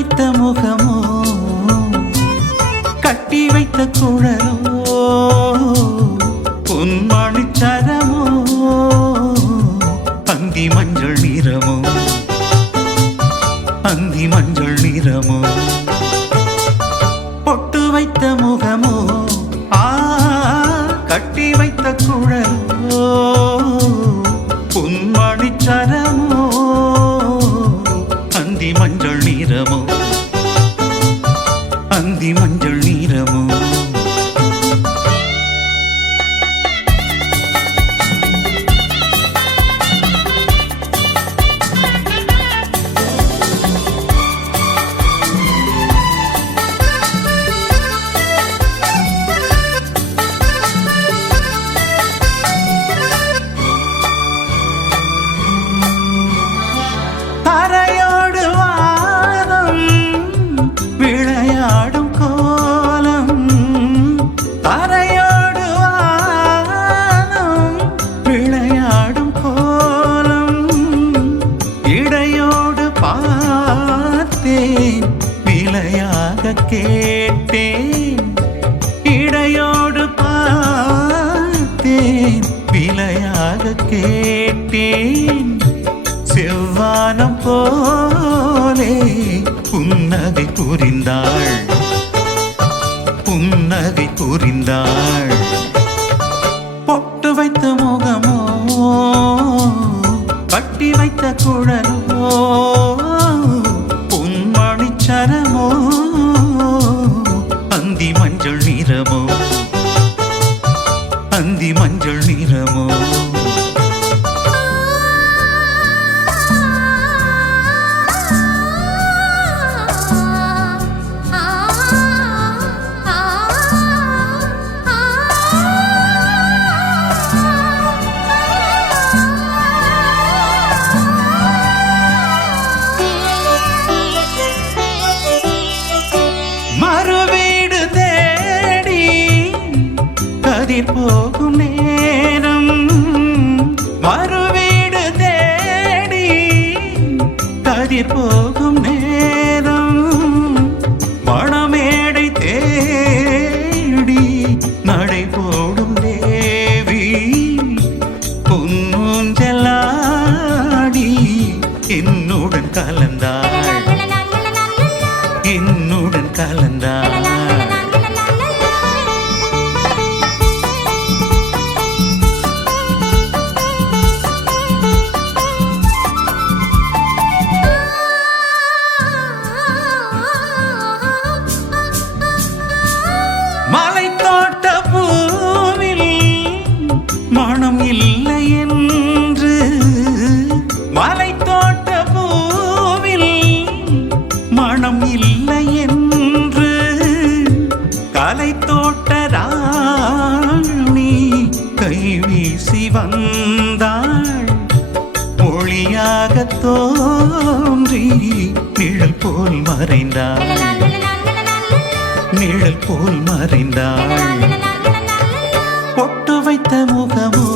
வைத்த முகமோ கட்டி வைத்த குழலோ விளையாடும் கோலம் தரையோடு வானம் விளையாடும் கோலம். இடையோடு பார்த்தேன் விளையாக கேட்டேன். இடையோடு பார்த்தேன் விளையாக கேட்டேன். செவ்வானம் போலே புன்னகை புரிந்தாள். புன்னகை புரிந்தாள். பொட்டு வைத்த முகமோ கட்டி வைத்த குழல் உயிர் போகும் நேரம் மறுவீடு தேடி கதிர் போகும் நேரம் மணமேடை தேடி நடை போடும் தேவி பொன்னூஞ்சலாடி என்னுடன் கலந்தாள் என்னுடன் கலந்தாள் பேசி வந்தாள். மொழியாக தோன்றி நிழல் போல் மறைந்தாள். நிழல் போல் மறைந்தாள். பொட்டு வைத்த முகமோ